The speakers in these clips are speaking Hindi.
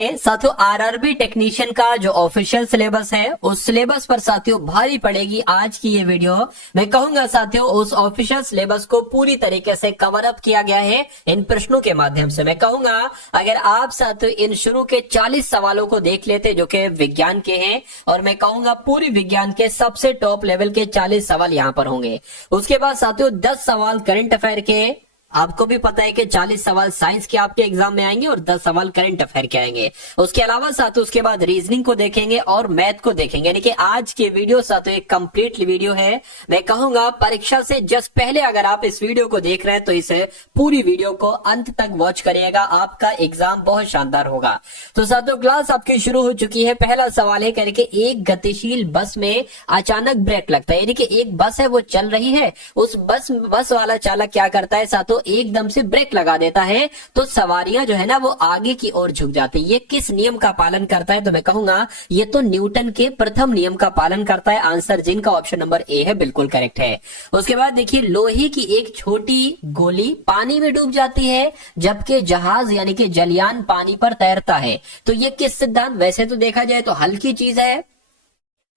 साथियों आरआरबी टेक्नीशियन का जो ऑफिशियल सिलेबस है उस सिलेबस पर साथियों भारी पड़ेगी आज की ये वीडियो। मैं कहूंगा साथियों उस ऑफिशियल सिलेबस को पूरी तरीके से कवर अप किया गया है इन प्रश्नों के माध्यम से। मैं कहूंगा अगर आप साथियों इन शुरू के 40 सवालों को देख लेते जो कि विज्ञान के हैं, और मैं कहूंगा पूरी विज्ञान के सबसे टॉप लेवल के 40 सवाल यहां पर होंगे। उसके बाद साथियों 10 सवाल करंट अफेयर के, आपको भी पता है कि 40 सवाल साइंस के आपके एग्जाम में आएंगे और 10 सवाल करंट अफेयर के आएंगे। उसके अलावा साथियों उसके बाद रीजनिंग को देखेंगे और मैथ को देखेंगे। यानी कि आज की वीडियो साथियों एक कंप्लीट वीडियो है। मैं कहूंगा परीक्षा से जस्ट पहले अगर आप इस वीडियो को देख रहे हैं तो इस पूरी वीडियो को अंत तक वॉच करिएगा, आपका एग्जाम बहुत शानदार होगा। तो साथियों क्लास आपकी शुरू हो चुकी है। पहला सवाल है कह रहे एक गतिशील बस में अचानक ब्रेक लगता है। यानी कि एक बस है वो चल रही है, उस बस वाला चालक क्या करता है साथियों एकदम से ब्रेक लगा देता है तो सवारियां जो है ना वो आगे की ओर झुक जाती है। ये किस नियम का पालन करता है? तो मैं कहूंगा ये तो न्यूटन के प्रथम नियम का पालन करता है। आंसर जिनका ऑप्शन नंबर ए है बिल्कुल करेक्ट है। उसके बाद देखिए लोहे की एक छोटी गोली पानी में डूब जाती है जबकि जहाज यानी कि जलयान पानी पर तैरता है। तो ये किस सिद्धांत? वैसे तो देखा जाए तो हल्की चीज है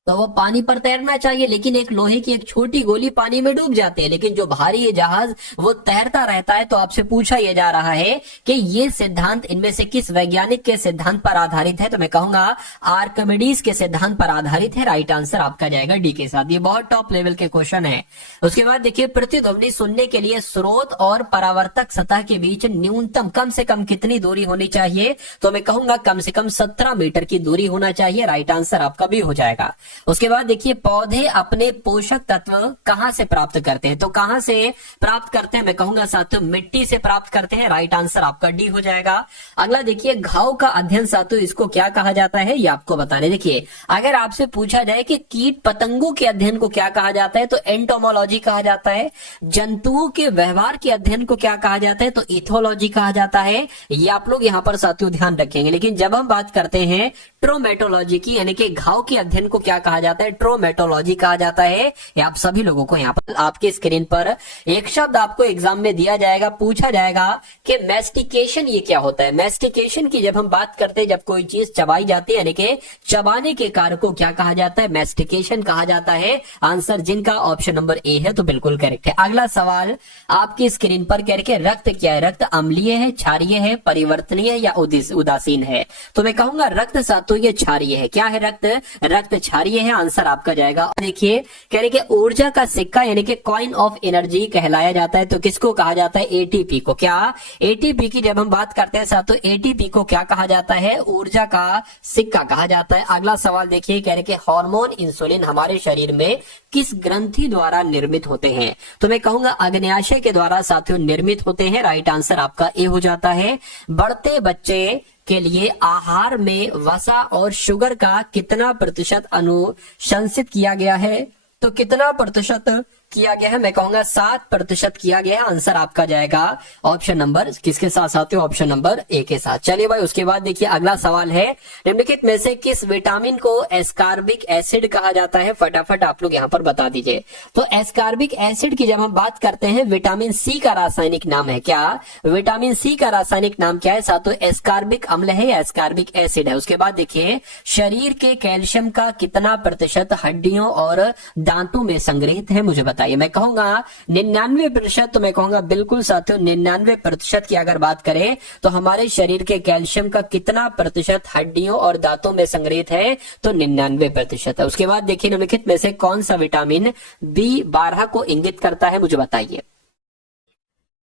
तो वो पानी पर तैरना चाहिए, लेकिन एक लोहे की एक छोटी गोली पानी में डूब जाती है, लेकिन जो भारी ये जहाज वो तैरता रहता है। तो आपसे पूछा यह जा रहा है कि ये सिद्धांत इनमें से किस वैज्ञानिक के सिद्धांत पर आधारित है? तो मैं कहूंगा आर्किमिडीज के सिद्धांत पर आधारित है। राइट आंसर आपका जाएगा डी के साथ। ये बहुत टॉप लेवल के क्वेश्चन है। उसके बाद देखिए प्रतिध्वनि सुनने के लिए स्रोत और परावर्तक सतह के बीच न्यूनतम कम से कम कितनी दूरी होनी चाहिए? तो मैं कहूंगा कम से कम 17 मीटर की दूरी होना चाहिए। राइट आंसर आपका भी हो जाएगा। उसके बाद देखिए पौधे अपने पोषक तत्व कहां से प्राप्त करते हैं? तो कहां से प्राप्त करते हैं? मैं कहूंगा साथियों मिट्टी से प्राप्त करते हैं। राइट आंसर आपका डी हो जाएगा। अगला देखिए घाव का अध्ययन साथियों इसको क्या कहा जाता है ये आपको बताने। देखिए अगर आपसे पूछा जाए कि कीट पतंगों के अध्ययन को क्या कहा जाता है तो एंटोमोलॉजी कहा जाता है। जंतुओं के व्यवहार के अध्ययन को क्या कहा जाता है तो इथोलॉजी कहा जाता है। ये आप लोग यहाँ पर साथियों ध्यान रखेंगे। लेकिन जब हम बात करते हैं ट्रोमेटोलॉजी की यानी कि घाव के अध्ययन को क्या कहा जाता है? ट्रोमेटोलॉजी कहा जाता है। ये आप सभी लोगों को यहाँ पर आपकी स्क्रीन पर एक शब्द आपको एग्जाम में दिया जाएगा, पूछा जाएगा कि मैस्टिकेशन ये क्या होता है। मैस्टिकेशन की जब हम बात करते हैं जब कोई चीज चबाई जाती है यानी कि चबाने के कार्य को क्या कहा जाता है? मैस्टिकेशन कहा जाता है। आंसर जिनका ऑप्शन नंबर ए है तो बिल्कुल करेक्ट है। अगला सवाल आपकी स्क्रीन पर कह रहे रक्त क्या है? रक्त अम्लीय है, क्षारीय है, परिवर्तनीय या उदासीन है? तो मैं कहूंगा रक्त साथियों ये क्षारीय है। क्या है? रक्त क्षारीय है। आंसर आपका जाएगा। देखिए कह रहे कि ऊर्जा का सिक्का यानी कि कॉइन ऑफ एनर्जी कहलाया जाता है तो किसको कहा जाता है? एटीपी को। क्या एटीपी की जब हम बात करते हैं साथियों एटीपी को क्या कहा जाता है? ऊर्जा का सिक्का कहा जाता है। अगला सवाल देखिए कह रहे कि हार्मोन इंसुलिन हमारे शरीर में किस ग्रंथि द्वारा निर्मित होते हैं? तो मैं कहूंगा अग्न्याशय के द्वारा साथियों निर्मित होते हैं। राइट आंसर आपका ए हो जाता है। बढ़ते बच्चे के लिए आहार में वसा और शुगर का कितना प्रतिशत अनुशंसित किया गया है? तो कितना प्रतिशत किया गया है? मैं कहूंगा 7% किया गया है। आंसर आपका जाएगा ऑप्शन नंबर किसके साथ साथियों? ऑप्शन नंबर ए के साथ। चलिए भाई उसके बाद देखिए अगला सवाल है निम्नलिखित में से किस विटामिन को एस्कॉर्बिक एसिड कहा जाता है? फटाफट आप लोग यहाँ पर बता दीजिए। तो एस्कॉर्बिक एसिड की जब हम बात करते हैं विटामिन सी का रासायनिक नाम है क्या? विटामिन सी का रासायनिक नाम क्या है साथियों? एस्कॉर्बिक अम्ल है या एस्कॉर्बिक एसिड है। उसके बाद देखिए शरीर के कैल्शियम का कितना प्रतिशत हड्डियों और दांतों में संग्रहित है? मुझे बताइए। मैं कहूंगा 99%। तो मैं कहूंगा बिल्कुल साथियों 99% की अगर बात करें तो हमारे शरीर के कैल्शियम का कितना प्रतिशत हड्डियों और दांतों में संग्रहित है? तो 99% है। उसके बाद देखिए निम्नलिखित में से कौन सा विटामिन B12 को इंगित करता है? मुझे बताइए।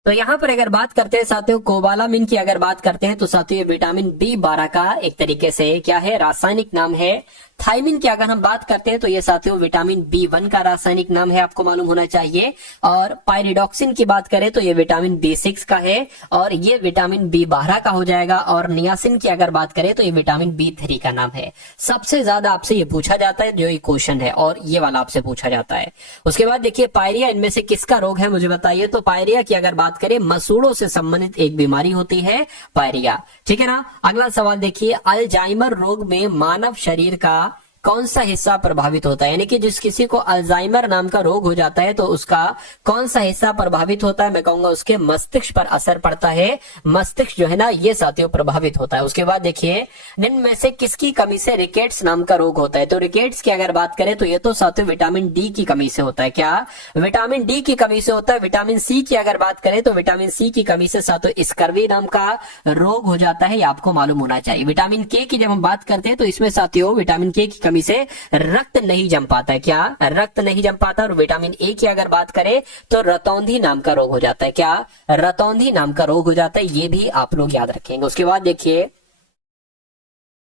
तो यहाँ पर अगर बात करते हैं साथियों कोबालामिन की अगर बात करते हैं तो साथियों ये विटामिन B12 का एक तरीके से क्या है? रासायनिक नाम है। थायमिन की अगर हम बात करते हैं तो ये साथियों विटामिन B1 का रासायनिक नाम है, आपको मालूम होना चाहिए। और पायरिडॉक्सिन की बात करें तो ये विटामिन B6 का है और ये विटामिन B12 का हो जाएगा। और नियासिन की अगर बात करें तो ये विटामिन B3 का नाम है। सबसे ज्यादा आपसे ये पूछा जाता है जो ये क्वेश्चन है और ये वाला आपसे पूछा जाता है। उसके बाद देखिए पायरिया इनमें से किसका रोग है? मुझे बताइए। तो पायरिया की अगर बात करें मसूड़ों से संबंधित एक बीमारी होती है पायरिया। ठीक है ना। अगला सवाल देखिए अल्जाइमर रोग में मानव शरीर का कौन सा हिस्सा प्रभावित होता है, यानी कि जिस किसी को अल्जाइमर नाम का रोग हो जाता है तो उसका कौन सा हिस्सा प्रभावित होता है, मैं कहूंगा उसके मस्तिष्क पर असर पड़ता है, मस्तिष्क जो है ना ये साथियों प्रभावित होता है। उसके बाद देखिए निम्न में से किसकी कमी से रिकेट्स नाम का रोग होता है, तो रिकेट्स की अगर बात करें तो ये तो साथियों विटामिन डी की कमी से होता है। क्या विटामिन डी की कमी से होता है। विटामिन सी की अगर बात करें तो विटामिन सी की कमी से साथियों स्कर्वी नाम का रोग हो जाता है, ये आपको मालूम होना चाहिए। विटामिन के की जब हम बात करते हैं तो इसमें साथियों विटामिन के की कमी से रक्त नहीं जम पाता है, क्या रक्त नहीं जम पाता। और विटामिन ए की अगर बात करें तो रतौंधी नाम का रोग हो जाता है, क्या रतौंधी नाम का रोग हो जाता है, ये भी आप लोग याद रखेंगे। उसके बाद देखिए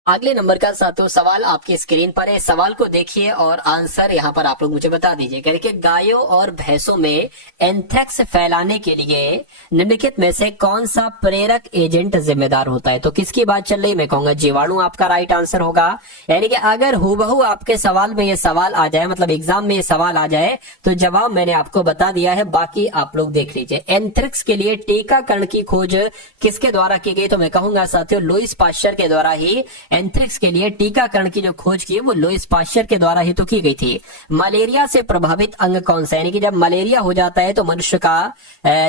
अगले नंबर का साथियों सवाल आपकी स्क्रीन पर है, सवाल को देखिए और आंसर यहाँ पर आप लोग मुझे बता दीजिए। कि गायों और भैंसों में एंथ्रेक्स फैलाने के लिए निम्नलिखित में से कौन सा प्रेरक एजेंट जिम्मेदार होता है, तो किसकी बात चल रही, मैं कहूंगा जीवाणु आपका राइट आंसर होगा। यानी कि अगर हूबहू आपके सवाल में ये सवाल आ जाए, मतलब एग्जाम में ये सवाल आ जाए तो जवाब मैंने आपको बता दिया है, बाकी आप लोग देख लीजिए। एंथ्रेक्स के लिए टीकाकरण की खोज किसके द्वारा की गई, तो मैं कहूंगा साथियों लुईस पाश्चर के द्वारा ही एंथ्रेक्स के लिए टीकाकरण की जो खोज की है वो लुईस पाश्चर के द्वारा ही तो की गई थी। मलेरिया से प्रभावित अंग कौन सा, यानी कि जब मलेरिया हो जाता है तो मनुष्य का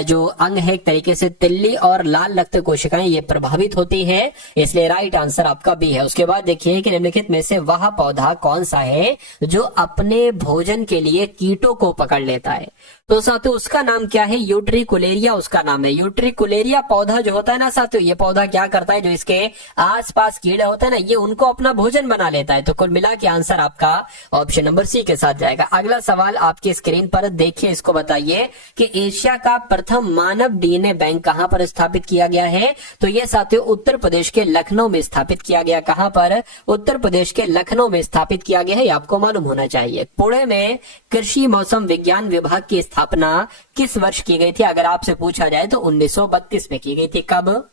जो अंग है एक तरीके से तिल्ली और लाल रक्त कोशिकाएं ये प्रभावित होती है, इसलिए राइट आंसर आपका बी है। उसके बाद देखिए कि निम्नलिखित में से वह पौधा कौन सा है जो अपने भोजन के लिए कीटों को पकड़ लेता है, तो साथियों उसका नाम क्या है, यूट्रिकुलेरिया उसका नाम है। यूट्रिकुलेरिया पौधा जो होता है ना साथियों, ये पौधा क्या करता है, जो इसके आसपास कीड़े होते हैं ना ये उनको अपना भोजन बना लेता है। तो कुल मिला के आंसर आपका ऑप्शन नंबर सी के साथ जाएगा। अगला सवाल आपकी स्क्रीन पर देखिए, इसको बताइए कि एशिया का प्रथम मानव डीएनए बैंक कहां पर स्थापित किया गया है, तो ये साथियों उत्तर प्रदेश के लखनऊ में स्थापित किया गया। कहां पर, उत्तर प्रदेश के लखनऊ में स्थापित किया गया है, ये आपको मालूम होना चाहिए। पुणे में कृषि मौसम विज्ञान विभाग की स्थापना किस वर्ष की गई थी, अगर आपसे पूछा जाए तो 1932 में की गई थी। कब,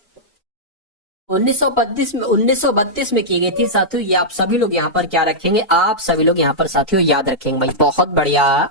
1932 में की गई थी साथियों। ये आप सभी लोग यहाँ पर क्या रखेंगे, आप सभी लोग यहाँ पर साथियों याद रखेंगे भाई, बहुत बढ़िया,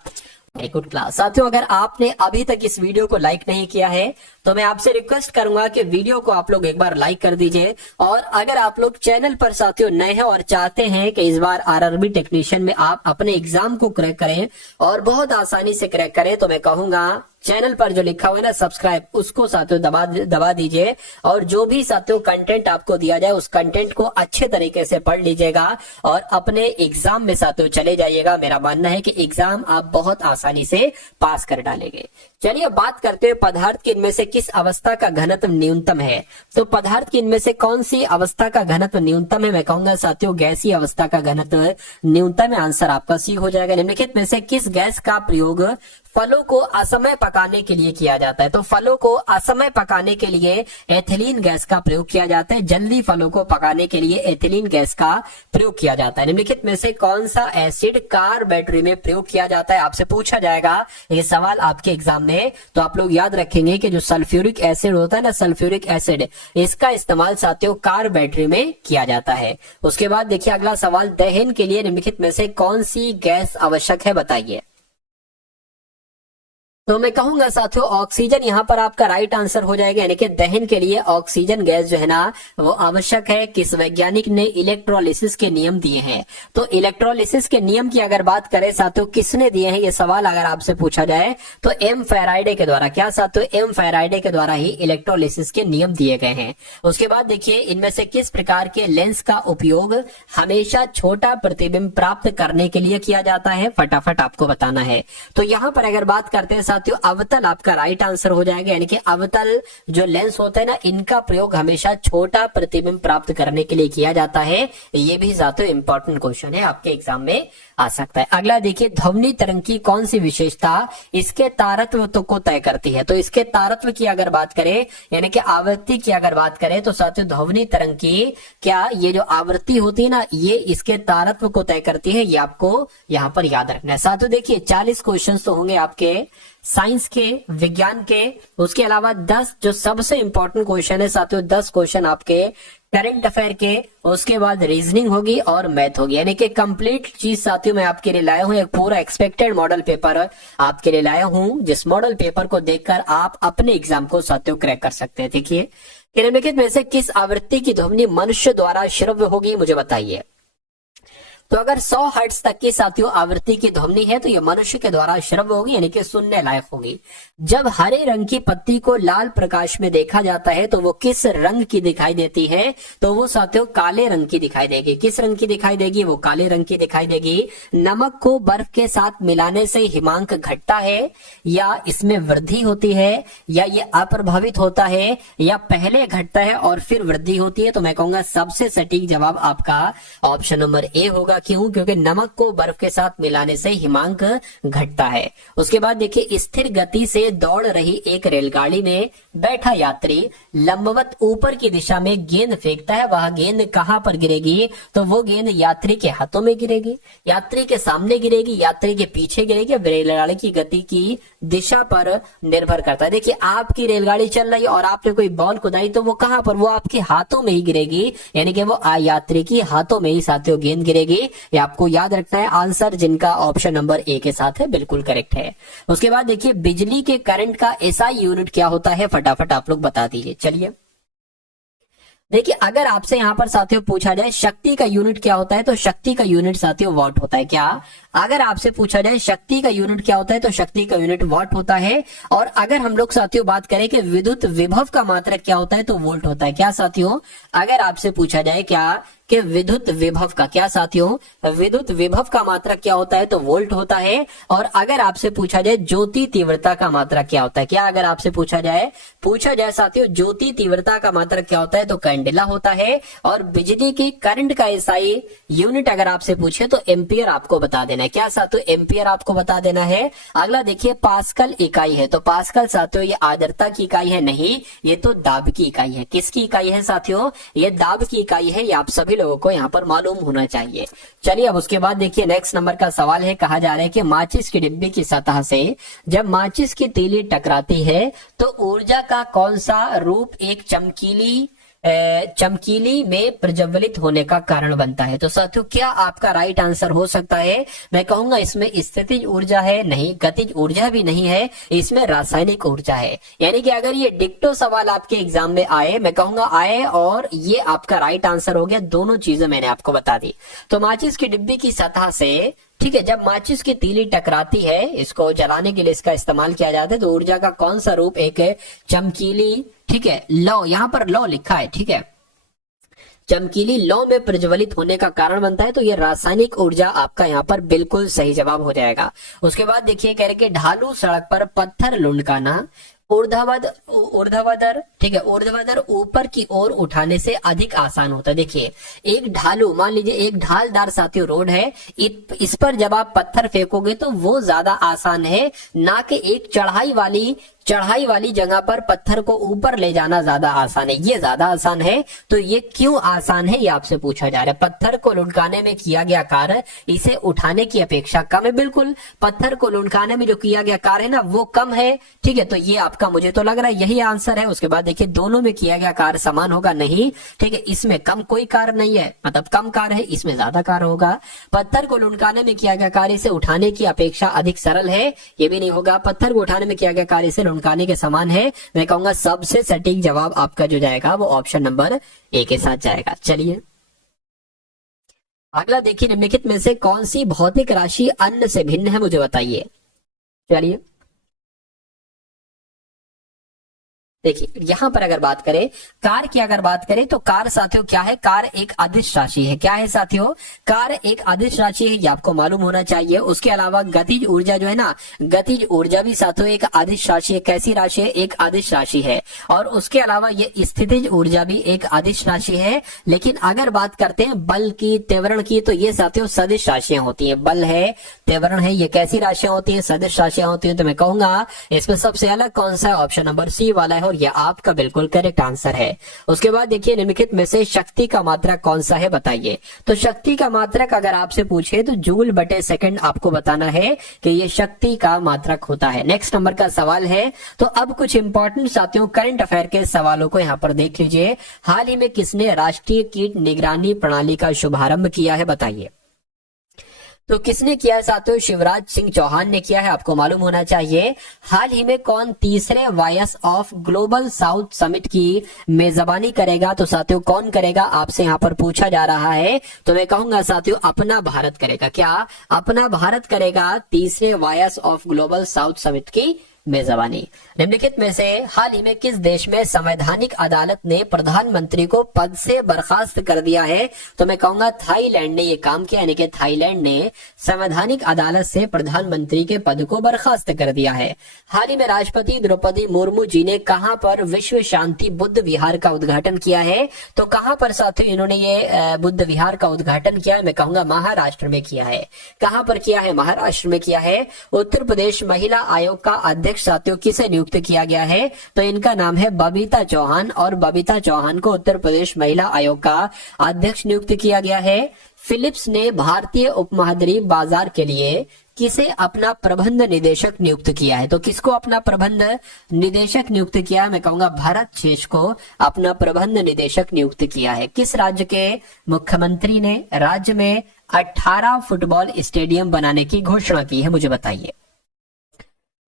वेरी गुड क्लास। साथियों अगर आपने अभी तक इस वीडियो को लाइक नहीं किया है तो मैं आपसे रिक्वेस्ट करूंगा कि वीडियो को आप लोग एक बार लाइक कर दीजिए। और अगर आप लोग चैनल पर साथियों नए हैं और चाहते हैं कि इस बार आरआरबी टेक्नीशियन में आप अपने एग्जाम को क्रैक करें और बहुत आसानी से क्रैक करें, तो मैं कहूंगा चैनल पर जो लिखा हुआ है ना सब्सक्राइब, उसको साथियों दबा दीजिए। और जो भी साथियों कंटेंट आपको दिया जाए उस कंटेंट को अच्छे तरीके से पढ़ लीजिएगा और अपने एग्जाम में साथियों चले जाइएगा। मेरा मानना है कि एग्जाम आप बहुत आसानी से पास कर डालेंगे। चलिए बात करते हैं पदार्थ की इनमें से किस अवस्था का घनत्व न्यूनतम है, तो पदार्थ की इनमें से कौन सी अवस्था का घनत्व न्यूनतम है, मैं कहूंगा साथियों गैसीय अवस्था का घनत्व न्यूनतम है। आंसर आपका सी हो जाएगा। निम्नलिखित में से किस गैस का प्रयोग फलों को असमय पकाने के लिए किया जाता है, तो फलों को असमय पकाने के लिए एथिलीन गैस का प्रयोग किया जाता है। जल्दी फलों को पकाने के लिए एथिलीन गैस का प्रयोग किया जाता है। निम्नलिखित में से कौन सा एसिड कार बैटरी में प्रयोग किया जाता है, आपसे पूछा जाएगा ये सवाल आपके एग्जाम में, तो आप लोग याद रखेंगे कि जो सल्फ्यूरिक एसिड होता है ना, सल्फ्यूरिक एसिड, इसका इस्तेमाल साथियों कार बैटरी में किया जाता है। उसके बाद देखिए अगला सवाल, दहन के लिए निम्नलिखित में से कौन सी गैस आवश्यक है, बताइए। तो मैं कहूंगा साथियों ऑक्सीजन यहाँ पर आपका राइट आंसर हो जाएगा, यानी कि दहन के लिए ऑक्सीजन गैस जो है ना वो आवश्यक है। किस वैज्ञानिक ने इलेक्ट्रोलिसिस के नियम दिए हैं, तो इलेक्ट्रोलिसिस के नियम की अगर बात करें साथियों किसने दिए हैं, ये सवाल अगर आपसे पूछा जाए तो एम फैराइडे के द्वारा। क्या साथियों, एम फैराइडे के द्वारा ही इलेक्ट्रोलिसिस के नियम दिए गए हैं। उसके बाद देखिए इनमें से किस प्रकार के लेंस का उपयोग हमेशा छोटा प्रतिबिंब प्राप्त करने के लिए किया जाता है, फटाफट आपको बताना है। तो यहाँ पर अगर बात करते हैं साथियों अवतल आपका राइट आंसर हो जाएगा, यानी कि अवतल जो लेंस होते हैं ना इनका प्रयोग हमेशा छोटा प्रतिबिंब प्राप्त करने के लिए किया जाता है। ये भी साथियों इंपॉर्टेंट क्वेश्चन है, आपके एग्जाम में आ सकता है। अगला देखिए ध्वनि तरंग की कौन सी विशेषता इसके तारत्व को तय करती है, तो इसके तारत्व की अगर बात करें यानी कि आवृत्ति की अगर बात करें तो साथियों ध्वनि तरंग की क्या ये जो आवृत्ति होती है ना ये इसके तारत्व को तय करती है, ये आपको यहाँ पर याद रखना है। साथियों देखिए 40 क्वेश्चन तो होंगे आपके साइंस के, विज्ञान के, उसके अलावा 10 जो सबसे इंपॉर्टेंट क्वेश्चन है साथियों 10 क्वेश्चन आपके करंट अफेयर के, उसके बाद रीजनिंग होगी और मैथ होगी, यानी कि कंप्लीट चीज साथियों मैं आपके लिए लाया हूं। एक पूरा एक्सपेक्टेड मॉडल पेपर आपके लिए लाया हूं, जिस मॉडल पेपर को देखकर आप अपने एग्जाम को साथियों क्रैक कर सकते हैं। देखिए निम्नलिखित में से किस आवृत्ति की ध्वनि मनुष्य द्वारा श्रव्य होगी, मुझे बताइए। तो अगर 100 हर्ट्ज तक की साथियों आवृत्ति की ध्वनि है तो ये मनुष्य के द्वारा श्रव्य होगी, यानी कि सुनने लायक होगी। जब हरे रंग की पत्ती को लाल प्रकाश में देखा जाता है तो वो किस रंग की दिखाई देती है? तो वो साथियों काले रंग की दिखाई देगी। किस रंग की दिखाई देगी? वो काले रंग की दिखाई देगी। नमक को बर्फ के साथ मिलाने से हिमांक घटता है या इसमें वृद्धि होती है, या ये अप्रभावित होता है, या पहले घटता है और फिर वृद्धि होती है? तो मैं कहूंगा सबसे सटीक जवाब आपका ऑप्शन नंबर ए होगा। क्यों? क्योंकि नमक को बर्फ के साथ मिलाने से हिमांक घटता है। उसके बाद देखिए, स्थिर गति से दौड़ रही एक रेलगाड़ी में बैठा यात्री लंबवत ऊपर की दिशा में गेंद फेंकता है। वह गेंद कहां पर गिरेगी? तो वो गेंद यात्री के हाथों में गिरेगी, यात्री के सामने गिरेगी, यात्री के पीछे गिरेगी। रेलगाड़ी की गति की दिशा पर निर्भर करता है। देखिए, आपकी रेलगाड़ी चल रही है और आपने कोई बॉल कुदाई तो वो कहां पर? वो आपके हाथों में ही गिरेगी, यानी कि वो यात्री की हाथों में ही साथियों गेंद गिरेगी। ये आपको याद रखना है। आंसर जिनका ऑप्शन नंबर ए के साथ है बिल्कुल करेक्ट है। उसके बाद देखिए, बिजली के करंट का एसआई यूनिट क्या होता है? फटाफट आप लोग बता दीजिए। चलिए देखिए, अगर आपसे यहां पर साथियों पूछा जाए शक्ति का यूनिट क्या होता है तो शक्ति का यूनिट साथियों वॉट होता है। क्या? अगर आपसे पूछा जाए शक्ति का यूनिट क्या होता है तो शक्ति का यूनिट वॉट होता है। और अगर हम लोग साथियों बात करें कि विद्युत विभव का मात्रक क्या होता है तो वोल्ट होता है। क्या साथियों? अगर आपसे पूछा जाए क्या कि विद्युत विभव का, क्या साथियों? विद्युत विभव का मात्रक क्या होता है तो वोल्ट होता है। और अगर आपसे पूछा जाए ज्योति तीव्रता का मात्रक क्या होता है? क्या? अगर आपसे पूछा जाए साथियों ज्योति तीव्रता का मात्रक क्या होता है तो कैंडेला होता है। और बिजली की करंट का एसआई यूनिट अगर आपसे पूछे तो एम्पियर आपको बता देना है। क्या साथियों? एम्पियर आपको बता देना है। अगला देखिए, पास्कल इकाई है तो पास्कल साथियों ये आर्द्रता की इकाई है नहीं, ये तो दाब की इकाई है। किसकी इकाई है साथियों? ये दाब की इकाई है। ये आप सभी लोगों को यहाँ पर मालूम होना चाहिए। चलिए अब उसके बाद देखिए, नेक्स्ट नंबर का सवाल है। कहा जा रहा है कि माचिस की डिब्बी की सतह से जब माचिस की तीली टकराती है तो ऊर्जा का कौन सा रूप एक चमकीली में प्रज्वलित होने का कारण बनता है? तो साथियों क्या आपका राइट आंसर हो सकता है? मैं कहूंगा इसमें स्थितिज ऊर्जा है, नहीं गतिज ऊर्जा भी नहीं है, इसमें रासायनिक ऊर्जा है। यानी कि अगर ये डिक्टो सवाल आपके एग्जाम में आए, मैं कहूंगा आए, और ये आपका राइट आंसर हो गया। दोनों चीजें मैंने आपको बता दी। तो माचिस की डिब्बी की सतह से, ठीक है, जब माचिस की तीली टकराती है, इसको जलाने के लिए इसका इस्तेमाल किया जाता है, तो ऊर्जा का कौन सा रूप एक चमकीली, ठीक है, लौ, यहां पर लौ लिखा है, ठीक है, चमकीली लौ में प्रज्वलित होने का कारण बनता है। तो ये रासायनिक ऊर्जा आपका यहाँ पर बिल्कुल सही जवाब हो जाएगा। उसके बाद देखिए, कह रहे कि ढालू सड़क पर पत्थर लुढ़काना ऊर्ध्वाधर, ठीक है, ऊर्ध्वाधर ऊपर की ओर उठाने से अधिक आसान होता है। देखिए, एक ढालू, मान लीजिए एक ढालदार साथियों रोड है, इस पर जब आप पत्थर फेंकोगे तो वो ज्यादा आसान है, ना कि एक चढ़ाई वाली जगह पर पत्थर को ऊपर ले जाना ज्यादा आसान है। ये ज्यादा आसान है। तो ये क्यों आसान है ये आपसे पूछा जा रहा है। पत्थर को लुढ़काने में किया गया कार्य इसे उठाने की अपेक्षा कम है। बिल्कुल, पत्थर को लुढ़काने में जो किया गया कार्य है ना वो कम है, ठीक है। तो ये आपका, मुझे तो लग रहा है यही आंसर है। उसके बाद देखिए, दोनों में किया गया कार्य समान होगा, नहीं, ठीक है, इसमें कम कोई कार्य नहीं है, मतलब कम कार्य है, इसमें ज्यादा कार्य होगा। पत्थर को लुढ़काने में किया गया कार्य इसे उठाने की अपेक्षा अधिक सरल है, ये भी नहीं होगा। पत्थर को उठाने में किया गया कार्य से लुढ़काने के समान है। मैं कहूंगा सबसे सटीक जवाब आपका जो जाएगा वो ऑप्शन नंबर ए के साथ जाएगा। चलिए अगला देखिए, निम्नलिखित में से कौन सी भौतिक राशि अन्य से भिन्न है, मुझे बताइए। चलिए देखिए, यहां पर अगर बात करें कार की, अगर बात करें तो कार साथियों क्या है? कार एक अदिश राशि है। क्या है साथियों? कार एक अदिश राशि है, ये आपको मालूम होना चाहिए। उसके अलावा गतिज ऊर्जा जो है ना, गतिज ऊर्जा भी साथियों एक अदिश राशि है। कैसी राशि है? एक अदिश राशि है। और उसके अलावा ये स्थितिज ऊर्जा भी एक अदिश राशि है। लेकिन अगर बात करते हैं बल की, त्वरण की, तो ये साथियों सदिश राशियां होती है। बल है, त्वरण है, ये कैसी राशियां होती है? सदिश राशियां होती है। तो मैं कहूंगा इसमें सबसे अलग कौन सा है? ऑप्शन नंबर सी वाला है, और यह आपका बिल्कुल करेक्ट आंसर है। उसके बाद देखिए, निम्नलिखित में से शक्ति का मात्रक कौन सा है, बताइए। तो शक्ति का मात्रक अगर आपसे पूछे तो जूल बटे सेकंड आपको बताना है कि ये शक्ति का मात्रक होता है। नेक्स्ट नंबर का सवाल है, तो अब कुछ इंपॉर्टेंट साथियों करंट अफेयर के सवालों को यहां पर देख लीजिए। हाल ही में किसने राष्ट्रीय कीट निगरानी प्रणाली का शुभारंभ किया है, बताइए। तो किसने किया है साथियों? शिवराज सिंह चौहान ने किया है, आपको मालूम होना चाहिए। हाल ही में कौन तीसरे voice of global south summit की मेजबानी करेगा? तो साथियों कौन करेगा, आपसे यहाँ पर पूछा जा रहा है। तो मैं कहूंगा साथियों अपना भारत करेगा। क्या अपना भारत करेगा तीसरे voice of global south summit की मेजबानी? निम्नलिखित में से हाल ही में किस देश में संवैधानिक अदालत ने प्रधानमंत्री को पद से बर्खास्त कर दिया है? तो मैं कहूंगा थाईलैंड ने ये काम किया, यानी कि थाईलैंड ने संवैधानिक अदालत से प्रधानमंत्री के पद को बर्खास्त कर दिया है। हाल ही में राष्ट्रपति द्रौपदी मुर्मू जी ने कहां पर विश्व शांति बुद्ध विहार का उद्घाटन किया है? तो कहां पर साथियों इन्होंने ये बुद्ध विहार का उद्घाटन किया है? मैं कहूंगा महाराष्ट्र में किया है। कहां पर किया है? महाराष्ट्र में किया है। उत्तर प्रदेश महिला आयोग का अध्यक्ष साथियों किसे नियुक्त किया गया है? तो इनका नाम है बबीता चौहान, और बबीता चौहान को उत्तर प्रदेश महिला आयोग का अध्यक्ष नियुक्त किया गया है। फिलिप्स ने भारतीय उपमहाद्वीप बाजार के लिए किसे अपना प्रबंध निदेशक नियुक्त किया है? तो किसको अपना प्रबंध निदेशक नियुक्त किया है? मैं कहूंगा भरत शेष को अपना प्रबंध निदेशक नियुक्त किया है। किस राज्य के मुख्यमंत्री ने राज्य में 18 फुटबॉल स्टेडियम बनाने की घोषणा की है? मुझे बताइए।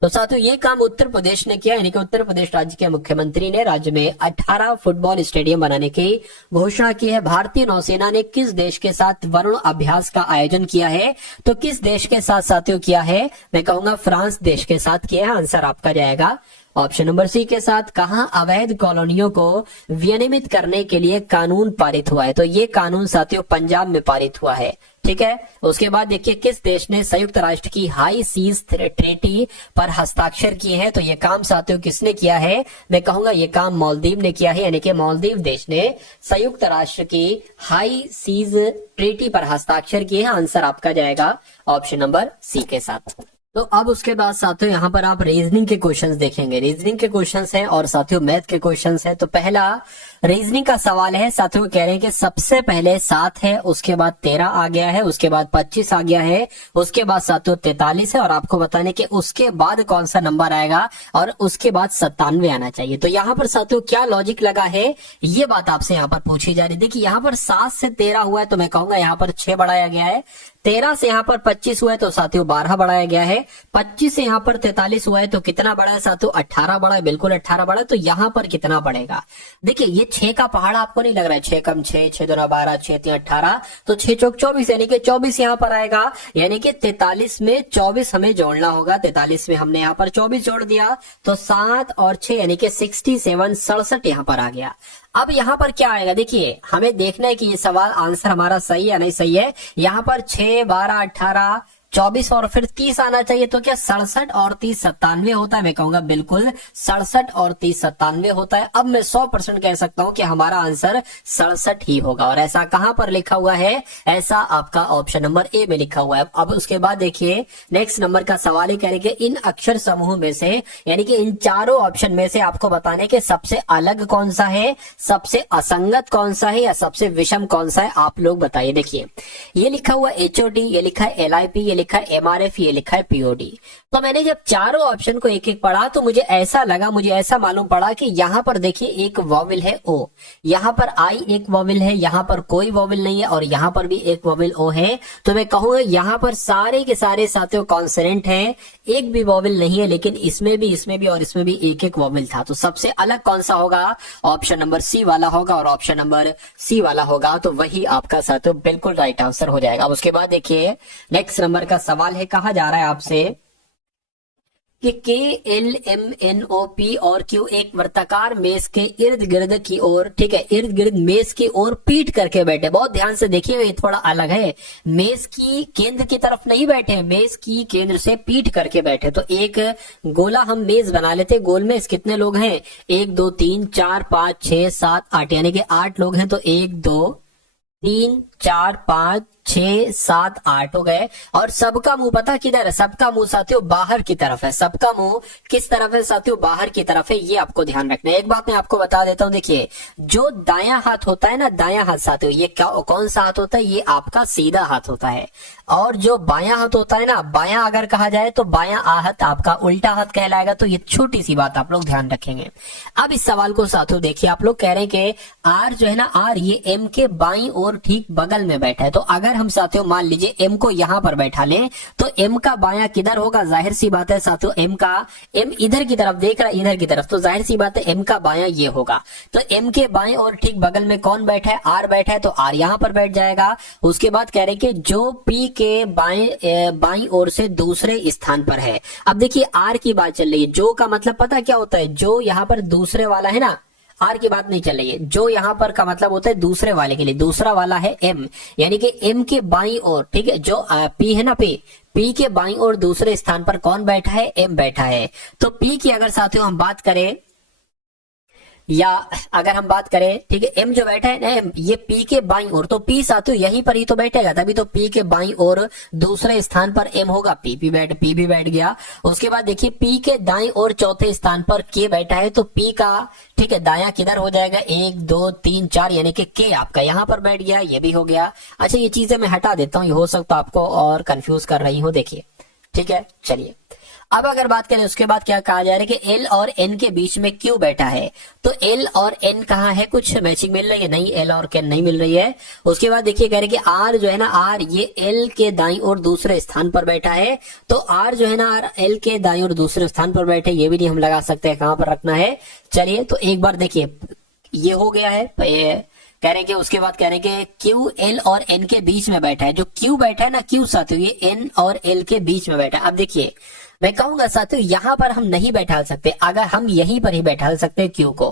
तो साथियों ये काम उत्तर प्रदेश ने किया, यानी कि उत्तर प्रदेश राज्य के मुख्यमंत्री ने राज्य में 18 फुटबॉल स्टेडियम बनाने की घोषणा की है। भारतीय नौसेना ने किस देश के साथ वरुण अभ्यास का आयोजन किया है? तो किस देश के साथ साथियों किया है? मैं कहूंगा फ्रांस देश के साथ किया है। आंसर आपका जाएगा ऑप्शन नंबर सी के साथ। कहां अवैध कॉलोनियों को विनियमित करने के लिए कानून पारित हुआ है? तो ये कानून साथियों पंजाब में पारित हुआ है। ठीक है, उसके बाद देखिए किस देश ने संयुक्त राष्ट्र की हाई सीज ट्रीटी पर हस्ताक्षर किए हैं? तो ये काम साथियों किसने किया है? मैं कहूंगा ये काम मालदीव ने किया है, यानी कि मालदीव देश ने संयुक्त राष्ट्र की हाई सीज ट्रीटी पर हस्ताक्षर किए हैं। आंसर आपका जाएगा ऑप्शन नंबर सी के साथ। तो अब उसके बाद साथियों यहाँ पर आप रीजनिंग के क्वेश्चंस देखेंगे। रीजनिंग के क्वेश्चंस हैं और साथियों मैथ के क्वेश्चंस हैं। तो पहला रीजनिंग का सवाल है साथियों, कह रहे हैं कि सबसे पहले 7 है, उसके बाद 13 आ गया है, उसके बाद 25 आ गया है, उसके बाद साथियों 43 है, और आपको बताने कि उसके बाद कौन सा नंबर आएगा, और उसके बाद 97 आना चाहिए। तो यहाँ पर साथियों क्या लॉजिक लगा है, ये बात आपसे यहाँ पर पूछी जा रही है। देखिए यहाँ पर 7 से 13 हुआ है, तो मैं कहूंगा यहाँ पर 6 बढ़ाया गया है। 13 से यहाँ पर 25 हुआ है तो साथियों 12 बढ़ाया गया है। 25 से यहाँ पर 43 हुआ है तो कितना बढ़ा है साथियों? 18 बढ़ा है, बिल्कुल 18 बढ़ा है। तो यहाँ पर कितना बढ़ेगा? देखिए ये 6 का पहाड़ आपको नहीं लग रहा है? 6 कम 6, 6 दूना 12, 6 3 18, तो 6 चौक 24, यानी कि 24 यहाँ पर आएगा। यानी कि 43 में 24 हमें जोड़ना होगा। 43 में हमने यहाँ पर 24 जोड़ दिया, तो 7 और 6 यानी कि 67, 67 यहाँ पर आ गया। अब यहाँ पर क्या आएगा? देखिए हमें देखना है कि ये सवाल आंसर हमारा सही है नहीं सही है। यहाँ पर 6, 12, 18, 24 और फिर 30 आना चाहिए। तो क्या 67 और 30 97 होता है? मैं कहूंगा बिल्कुल 67 और 30 97 होता है। अब मैं 100% कह सकता हूं कि हमारा आंसर 67 ही होगा। और ऐसा कहां पर लिखा हुआ है? ऐसा आपका ऑप्शन नंबर ए में लिखा हुआ है। अब उसके बाद देखिए नेक्स्ट नंबर का सवाल ही करेंगे, इन अक्षर समूह में से यानी कि इन चारों ऑप्शन में से आपको बताने के सबसे अलग कौन सा है, सबसे असंगत कौन सा है, या सबसे विषम कौन सा है, आप लोग बताइए। देखिए ये लिखा हुआ HOD, ये लिखा है LIP, ये लिखा है MRF, ये लिखा है POD। तो मैंने जब चारों ऑप्शन को एक एक पढ़ा तो मुझे ऐसा लगा, मुझे ऐसा मालूम पड़ा कि यहाँ पर देखिए एक वॉवेल है O, यहाँ पर I एक वॉवेल है, यहाँ पर कोई वॉवेल नहीं है, और यहाँ पर भी एक वॉवेल O है। तो मैं कहूंगा यहाँ पर सारे के सारे साथियों कॉन्सोनेंट हैं, एक भी वॉवेल नहीं है। लेकिन इसमें भी और इसमें भी एक एक वॉवेल था। तो सबसे अलग कौन सा होगा? ऑप्शन नंबर सी वाला होगा, और ऑप्शन नंबर सी वाला होगा। तो वही आपका साथियों बिल्कुल राइट आंसर हो जाएगा। उसके बाद देखिए नेक्स्ट नंबर का सवाल है, कहा जा रहा है आपसे कि KLMNOP और Q एक वर्ताकार मेज के इर्द गिर्द की ओर, ठीक है, इर्द गिर्द मेज की ओर पीट करके बैठे। बहुत ध्यान से देखिए, ये थोड़ा अलग है। मेज की केंद्र की तरफ नहीं बैठे, मेज की केंद्र से पीट करके बैठे। तो एक गोला हम मेज बना लेते। गोल में कितने लोग हैं? 1 2 3 4 5 6 7 8, यानी कि 8 लोग हैं। तो 1 2 3 4 5 6 7 8 हो गए। और सबका मुंह पता किधर है? सबका मुंह साथियों बाहर की तरफ है। सबका मुंह किस तरफ है साथियों? बाहर की तरफ है। ये आपको ध्यान रखना है। एक बात मैं आपको बता देता हूं, देखिए जो दायां हाथ होता है ना, दायां हाथ साथियों, ये क्या कौन सा हाथ होता है? ये आपका सीधा हाथ होता है। और जो बायां हाथ होता है ना, बायां अगर कहा जाए तो बायां हाथ आपका उल्टा हाथ कहलाएगा। तो ये छोटी सी बात आप लोग ध्यान रखेंगे। अब इस सवाल को साथियों देखिए, आप लोग कह रहे हैं कि आर जो है ना, आर ये एम के बाईं ओर ठीक बगल में बैठा है। तो अगर हम साथियों मान लीजिए एम को यहां पर बैठा लें तो एम का बायां किधर होगा? जाहिर सी बात है साथियों, एम इधर की तरफ देख रहा है, इधर की तरफ, तो जाहिर सी बात है एम का बायां ये होगा। तो एम के बाएं और ठीक बगल में कौन बैठा है? आर बैठा है, तो आर यहां पर बैठ जाएगा। उसके बाद कह रहे कि जो पी के बाईं ओर से दूसरे स्थान पर है। अब देखिए आर की बात चल रही है, जो का मतलब पता क्या होता है? जो यहां पर दूसरे वाला है ना, आर की बात नहीं चल रही है, जो यहां पर का मतलब होता है दूसरे वाले के लिए। दूसरा वाला है एम, यानी कि एम के बाईं ओर, ठीक है, जो पी है ना, पी के बाईं ओर दूसरे स्थान पर कौन बैठा है? एम बैठा है। तो पी की अगर साथियों हम बात करें, या अगर हम बात करें, ठीक है, एम जो बैठा है ना, ये पी के बाईं ओर, तो पी साथियों यहीं पर ही तो बैठेगा, तभी तो पी के बाईं ओर दूसरे स्थान पर एम होगा। पी भी बैठ गया। उसके बाद देखिए पी के दाईं ओर चौथे स्थान पर के बैठा है, तो पी का, ठीक है, दायां किधर हो जाएगा? 1 2 3 4, यानी कि के आपका यहां पर बैठ गया। ये भी हो गया। अच्छा ये चीजें मैं हटा देता हूं, ये हो सकता आपको और कंफ्यूज कर रही हूं, देखिए, ठीक है। चलिए अब अगर बात करें उसके बाद क्या कहा जा रहा है कि एल और एन के बीच में क्यू बैठा है। तो एल और एन कहाँ है? कुछ मैचिंग मिल रही है? नहीं, एल और एन नहीं मिल रही है। उसके बाद देखिए कह रहे कि आर जो है ना, आर ये एल के दाईं ओर दूसरे स्थान पर बैठा है। तो आर जो है ना, आर एल के दाईं ओर दूसरे स्थान पर बैठे, ये भी नहीं हम लगा सकते हैं कहां पर रखना है। चलिए तो एक बार देखिए, ये हो गया है। कह रहे कि उसके बाद कह रहे कि क्यू एल और एन के बीच में बैठा है। जो क्यू बैठा है ना, क्यू साथियों ये एन और एल के बीच में बैठा है। अब देखिए मैं कहूंगा साथियों यहां पर हम नहीं बैठा सकते, अगर हम यहीं पर ही बैठा सकते हैं क्यू को।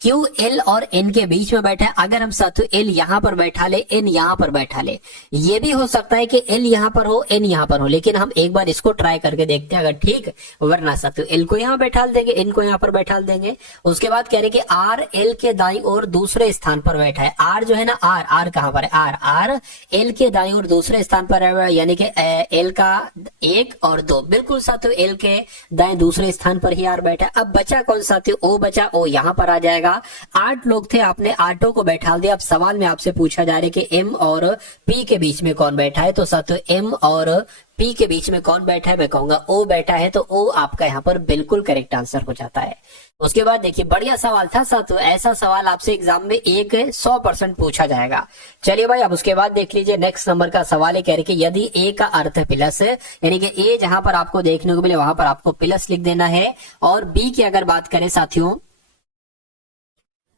क्यू एल और एन के बीच में बैठा है, अगर हम साथियों एल यहां पर बैठा ले, एन यहां पर बैठा ले, ये भी हो सकता है कि एल यहां पर हो, एन यहां पर हो, लेकिन हम एक बार इसको ट्राई करके देखते हैं अगर ठीक, वरना साथियों एल को यहां बैठा देंगे, एन को यहां पर बैठा देंगे। उसके बाद कह रहे कि आर एल के दाईं ओर दूसरे स्थान पर बैठा है। आर जो है ना, आर कहां पर है? आर एल के दाईं ओर दूसरे स्थान पर है, यानी कि एल का 1 और 2, बिल्कुल साथियों एल के दाएं दूसरे स्थान पर ही आर बैठा है। अब बचा कौन साथियों? ओ बचा, ओ यहां पर आ जाएगा। 8 लोग थे, आपने 8 को बैठा दिया। अब सवाल में आपसे पूछा जा रहा है कि एम और पी के बीच में कौन बैठा है। तो साथियों एम और पी के बीच में कौन बैठा है? मैं कहूंगा ओ बैठा है। तो ओ आपका यहाँ पर बिल्कुल करेक्ट आंसर हो जाता है। उसके बाद देखिए बढ़िया सवाल था साथियों, ऐसा सवाल आपसे एग्जाम में 100% पूछा जाएगा। चलिए भाई अब उसके बाद देख लीजिए नेक्स्ट नंबर का सवाल है। कह रहे कि यदि ए का अर्थ है प्लस, यानी कि ए जहां पर आपको देखने को मिले वहां पर आपको प्लस लिख देना है। और बी की अगर बात करें साथियों,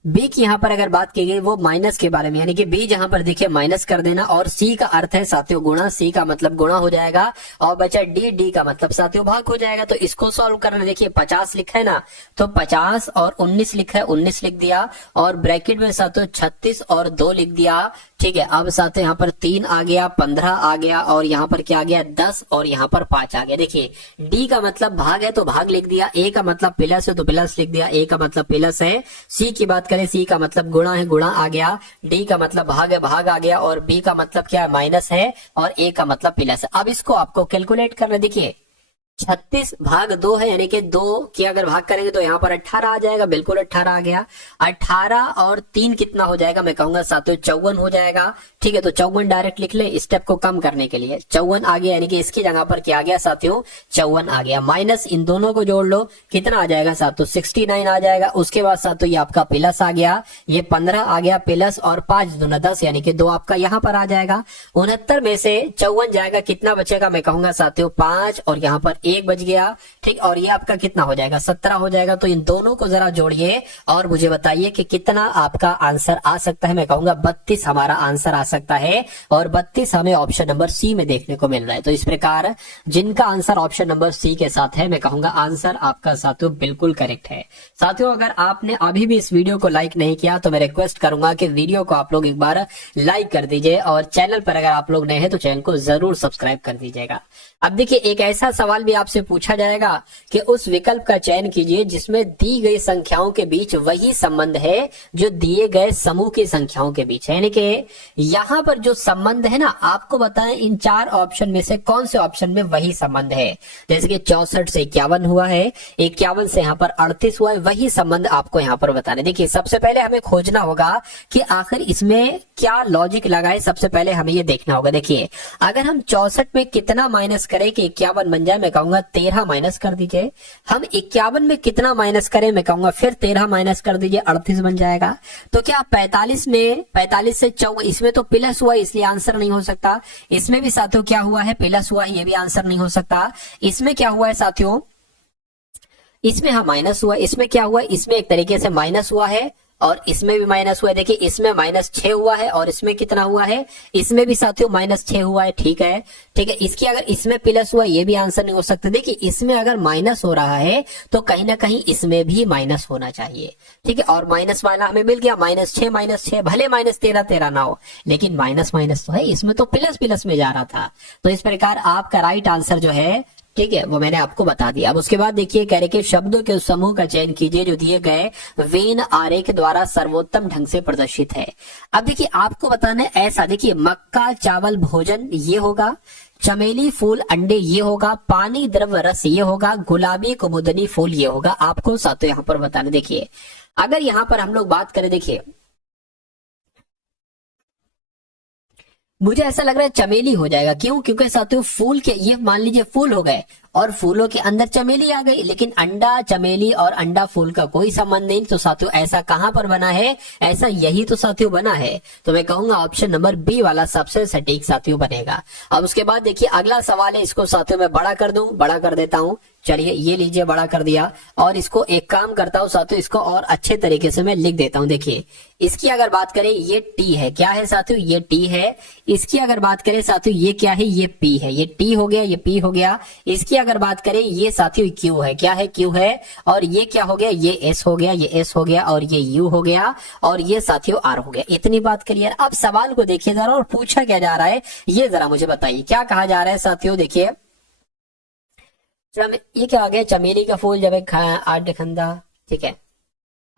बी की यहाँ पर अगर बात की गई वो माइनस के बारे में, यानी कि बी जहां पर देखिए माइनस कर देना। और सी का अर्थ है साथियों गुणा, सी का मतलब गुणा हो जाएगा। और बचा डी, डी का मतलब साथियों भाग हो जाएगा। तो इसको सॉल्व करना, देखिए 50 लिखा है ना, तो 50 और 19 लिखा है, 19 लिख दिया। और ब्रैकेट में साथियों 36 और 2 लिख दिया। ठीक है, अब साथियों यहाँ पर 3 आ गया, 15 आ गया, और यहाँ पर क्या आ गया 10, और यहाँ पर 5 आ गया। देखिए डी का मतलब भाग है तो भाग लिख दिया, ए का मतलब प्लस है तो प्लस लिख दिया, ए का मतलब प्लस है। सी की बात करें, सी का मतलब गुणा है, गुणा आ गया। डी का मतलब भाग है, भाग आ गया। और बी का मतलब क्या है? माइनस है। और ए का मतलब प्लस है। अब इसको आपको कैलकुलेट करना, देखिए 36 भाग 2 है, यानी कि 2 की अगर भाग करेंगे तो यहाँ पर 18 आ जाएगा, बिल्कुल 18 आ गया। 18 और 3 कितना हो जाएगा? मैं कहूंगा साथियों 54 हो जाएगा। ठीक है, तो 54 डायरेक्ट लिख ले स्टेप को कम करने के लिए। 54 आ गया, यानी कि इसकी जगह पर क्या आ गया साथियों? 54 आ गया। माइनस इन दोनों को जोड़ लो, कितना आ जाएगा साथियों? 69 आ जाएगा। उसके बाद साथियों ये आपका प्लस आ गया, ये 15 आ गया प्लस, और 5 दूना 10, यानी कि 2 आपका यहाँ पर आ जाएगा। 69 में से 54 जाएगा, कितना बचेगा? मैं कहूंगा साथियों 5, और यहाँ पर 1 बच गया। ठीक, और ये आपका कितना हो जाएगा? 17 हो जाएगा। तो इन दोनों को जरा जोड़िए और मुझे बताइए कि कितना आपका आंसर आ सकता है। मैं कहूंगा 32 हमारा आंसर आ सकता है, और 32 हमें ऑप्शन नंबर सी में देखने को मिल रहा है। तो इस प्रकार जिनका आंसर ऑप्शन नंबर सी के साथ है, मैं कहूंगा आंसर आपका साथियों बिल्कुल करेक्ट है। साथियों अगर आपने अभी भी इस वीडियो को लाइक नहीं किया तो मैं रिक्वेस्ट करूंगा कि वीडियो को आप लोग एक बार लाइक कर दीजिए, और चैनल पर अगर आप लोग नए हैं तो चैनल को जरूर सब्सक्राइब कर दीजिएगा। अब देखिए एक ऐसा सवाल भी आपसे पूछा जाएगा कि उस विकल्प का चयन कीजिए जिसमें दी गई संख्याओं के बीच वही संबंध है जो दिए गए समूह की संख्याओं के बीच है। यानी कि यहाँ पर जो संबंध है ना, आपको बताएं इन 4 ऑप्शन में से कौन से ऑप्शन में वही संबंध है। जैसे कि 64 से 51 हुआ है, 51 से यहाँ पर 38 हुआ है, वही संबंध आपको यहाँ पर बताने। देखिए सबसे पहले हमें खोजना होगा कि आखिर इसमें क्या लॉजिक लगा है, सबसे पहले हमें ये देखना होगा। देखिए अगर हम 64 में कितना माइनस करें कि 51 बन जाए, मैं कहूंगा 13 माइनस कर दीजिए। हम 51 में कितना माइनस करें, मैं कहूंगा फिर 13 माइनस कर दीजिए, 38 बन जाएगा। तो क्या 45 में 45 से 4, इसमें तो प्लस हुआ इसलिए आंसर नहीं हो सकता। इसमें भी साथियों क्या हुआ है, प्लस हुआ, ये भी आंसर नहीं हो सकता। इसमें क्या हुआ है साथियों, इसमें हाँ माइनस हुआ। इसमें क्या हुआ, इसमें एक तरीके से माइनस हुआ है और इसमें भी माइनस हुआ है। देखिए इसमें -6 हुआ है और इसमें कितना हुआ है, इसमें भी साथियों -6 हुआ है। ठीक है, ठीक है। इसकी अगर इसमें प्लस हुआ, ये भी आंसर नहीं हो सकता। देखिए इसमें अगर माइनस हो रहा है तो कहीं ना कहीं इसमें भी माइनस होना चाहिए। ठीक है, और माइनस वाला हमें मिल गया, -6 भले -13 ना हो, लेकिन माइनस तो है, इसमें तो प्लस प्लस में जा रहा था। तो इस प्रकार आपका राइट आंसर जो है, ठीक है, वो मैंने आपको बता दिया। अब उसके बाद देखिए कह रहे कि शब्दों के उस समूह का चयन कीजिए जो दिए गए वेन आरेख द्वारा सर्वोत्तम ढंग से प्रदर्शित है। अब देखिए आपको बताना है ऐसा, देखिए मक्का चावल भोजन ये होगा, चमेली फूल अंडे ये होगा, पानी द्रव रस ये होगा, गुलाबी कुमुदनी फूल ये होगा। आपको साथियों यहाँ पर बताना। देखिए अगर यहाँ पर हम लोग बात करें, देखिए मुझे ऐसा लग रहा है चमेली हो जाएगा। क्यों, क्योंकि साथियों फूल के, ये मान लीजिए फूल हो गए और फूलों के अंदर चमेली आ गई, लेकिन अंडा चमेली और अंडा फूल का कोई संबंध नहीं। तो साथियों ऐसा कहां पर बना है, ऐसा यही तो साथियों बना है। तो मैं कहूंगा ऑप्शन नंबर बी वाला सबसे सटीक साथियों बनेगा। अब उसके बाद देखिए अगला सवाल है, इसको साथियों मैं बड़ा कर दूं, बड़ा कर देता हूं। चलिए ये लीजिए, बड़ा कर दिया। और इसको एक काम करता हूं साथियों, इसको और अच्छे तरीके से मैं लिख देता हूं। देखिए इसकी अगर बात करें, ये टी है, क्या है साथियों, ये टी है। इसकी अगर बात करें साथियों, ये क्या है, ये पी है। ये टी हो गया, ये पी हो गया। इसकी अगर बात करें, ये साथियों क्यू है, क्या है, क्यू है। और ये क्या हो गया, ये एस हो गया, ये एस हो गया, और ये यू हो गया, और ये साथियों आर हो गया। इतनी बात करिए। अब सवाल को देखिए जरा, और पूछा क्या जा रहा है ये जरा मुझे बताइए। क्या कहा जा रहा है साथियों, देखिए ये क्या आ गया, चमेली का फूल जब एक आठ खंदा। ठीक है,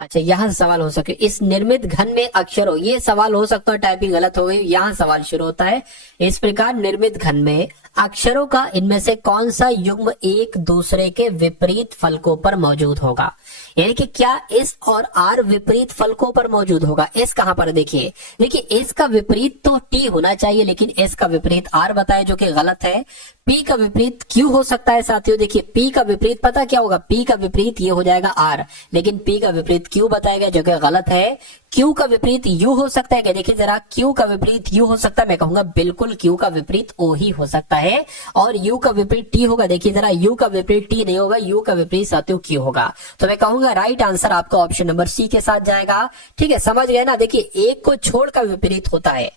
अच्छा यहाँ से सवाल हो सके, इस निर्मित घन में अक्षरों, ये सवाल हो सकता है टाइपिंग गलत हो गई, यहाँ सवाल शुरू होता है। इस प्रकार निर्मित घन में अक्षरों का इनमें से कौन सा युग्म एक दूसरे के विपरीत फलकों पर मौजूद होगा। यानी कि क्या एस और आर विपरीत फलकों पर मौजूद होगा। एस कहां पर, देखिए देखिए एस का विपरीत तो टी होना चाहिए, लेकिन एस का विपरीत आर बताए जो कि गलत है। पी का विपरीत क्यू हो सकता है साथियों। देखिए पी का विपरीत पता क्या होगा, पी का विपरीत ये हो जाएगा आर, लेकिन पी का विपरीत क्यू बताएगा जो कि गलत है। क्यू का विपरीत यू हो सकता है क्या, देखिए जरा, क्यू का विपरीत यू हो सकता है, मैं कहूंगा बिल्कुल क्यू का विपरीत ओ ही हो सकता है। और यू का विपरीत टी होगा, देखिए जरा, यू का विपरीत टी नहीं होगा, यू का विपरीत साथियों क्यू होगा। तो मैं कहूंगा राइट आंसर आपका ऑप्शन नंबर सी के साथ जाएगा। ठीक है, समझ गए ना। देखिए एक को छोड़ का विपरीत होता है,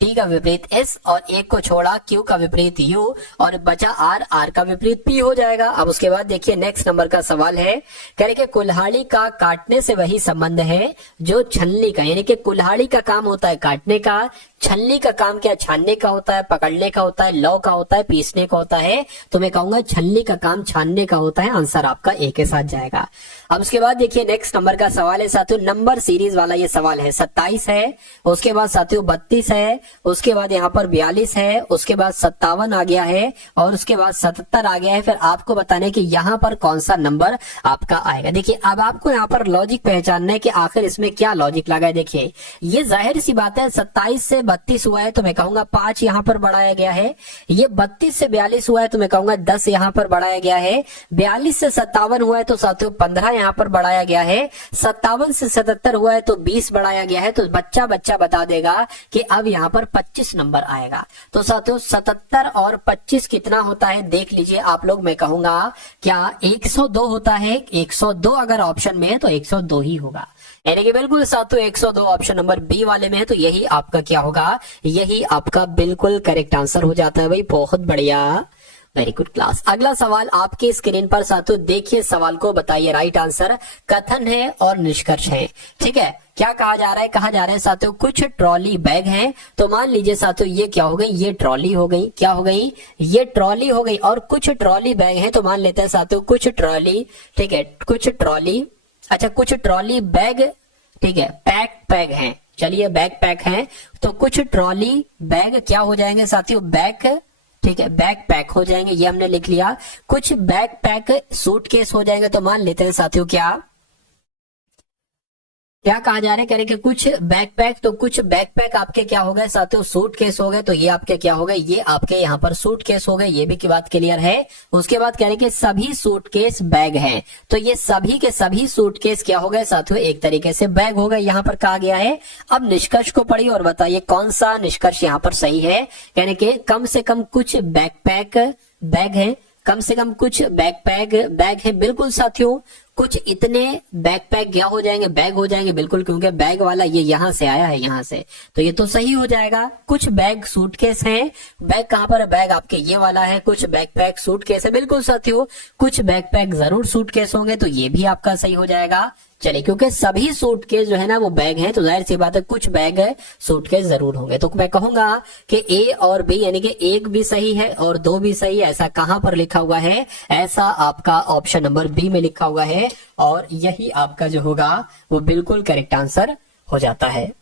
टी का विपरीत एस, और एक को छोड़ा क्यू का विपरीत यू, और बचा आर, आर का विपरीत पी हो जाएगा। अब उसके बाद देखिए नेक्स्ट नंबर का सवाल है, कह रहे कि कुल्हाड़ी का काटने से वही संबंध है जो छलनी का। यानी कि कुल्हाड़ी का काम होता है काटने का, छलनी का काम क्या, छानने का होता है, पकड़ने का होता है, लौ का होता है, पीसने का होता है। तो मैं कहूंगा छलनी का काम छानने का होता है। आंसर आपका ए के साथ जाएगा। अब उसके बाद देखिए नेक्स्ट नंबर का सवाल है साथियों, नंबर सीरीज वाला ये सवाल है। 27 है, उसके बाद साथियों 32 है, उसके बाद यहाँ पर 42 है, उसके बाद 57 आ गया है, और उसके बाद 77 आ गया है। फिर आपको बताने कि यहाँ पर कौन सा नंबर आपका आएगा। देखिए अब आपको यहाँ पर लॉजिक पहचानना है कि आखिर इसमें क्या लॉजिक लगा है। देखिए ये जाहिर सी बात है, 27 से 32 हुआ है तो मैं कहूंगा 5 यहाँ पर बढ़ाया गया है। ये 32 से 42 हुआ है तो मैं कहूंगा 10 यहाँ पर बढ़ाया गया है। 42 से 57 हुआ है तो साथियों 15 यहाँ पर बढ़ाया गया है। 57 से 77 हुआ है तो 20 बढ़ाया गया है। तो बच्चा बता देगा कि अब यहाँ पर 25 नंबर आएगा। तो साथियों 77 और 25 कितना होता है देख लीजिए आप लोग। मैं कहूंगा क्या 102 होता है। 102 अगर ऑप्शन में है तो 102 ही होगा। यानी कि बिल्कुल साथियों 102 ऑप्शन नंबर बी वाले में है, तो यही आपका क्या होगा, यही आपका बिल्कुल करेक्ट आंसर हो जाता है भाई। बहुत बढ़िया, वेरी गुड क्लास। अगला सवाल आपके स्क्रीन पर साथियों देखिए, सवाल को बताइए राइट आंसर। कथन है और निष्कर्ष है, ठीक है। क्या कहा जा रहा है? कहा जा रहा है साथियों कुछ ट्रॉली बैग हैं। तो मान लीजिए साथियों ये क्या हो गई? ये ट्रॉली हो गई। क्या हो गई? ये ट्रॉली हो गई। और कुछ ट्रॉली बैग हैं तो मान लेते हैं साथियों कुछ ट्रॉली, ठीक है, कुछ ट्रॉली, अच्छा कुछ ट्रॉली बैग, ठीक है, बैग हैं। चलिए बैग पैक हैं तो कुछ ट्रॉली बैग क्या हो जाएंगे साथियों? बैग, ठीक है, बैग पैक हो जाएंगे, ये हमने लिख लिया। कुछ बैग पैक सूटकेस हो जाएंगे तो मान लेते हैं साथियों क्या कहा जा रहा है? कह रहे कि कुछ बैकपैक, तो कुछ बैकपैक आपके क्या हो गए साथियों? सूटकेस हो गए। तो ये आपके क्या हो गए? ये आपके यहाँ पर सूटकेस हो गए। ये भी की बात क्लियर है। उसके बाद कह रहे कि सभी सूटकेस बैग हैं। तो ये सभी के सभी सूटकेस क्या हो गए साथियों? एक तरीके से बैग हो गए, यहाँ पर कहा गया है। अब निष्कर्ष को पढ़िए और बताइए कौन सा निष्कर्ष यहाँ पर सही है। कहने के कम से कम कुछ बैकपैक बैग है, कम से कम कुछ बैकपैक बैग है। बिल्कुल साथियों, कुछ इतने बैकपैक क्या हो जाएंगे? बैग हो जाएंगे, बिल्कुल, क्योंकि बैग वाला ये यहां से आया है, यहां से, तो ये तो सही हो जाएगा। कुछ बैग सूटकेस हैं। बैग कहां पर है? बैग आपके ये वाला है। कुछ बैकपैक सूटकेस है, बिल्कुल साथियों, कुछ बैकपैक जरूर सूटकेस होंगे, तो ये भी आपका सही हो जाएगा। चलिए, क्योंकि सभी सूटकेस जो है ना वो बैग हैं, तो जाहिर सी बात है कुछ बैग है सूटकेस जरूर होंगे। तो मैं कहूंगा कि ए और बी यानी कि एक भी सही है और दो भी सही है। ऐसा कहां पर लिखा हुआ है? ऐसा आपका ऑप्शन नंबर बी में लिखा हुआ है और यही आपका जो होगा वो बिल्कुल करेक्ट आंसर हो जाता है।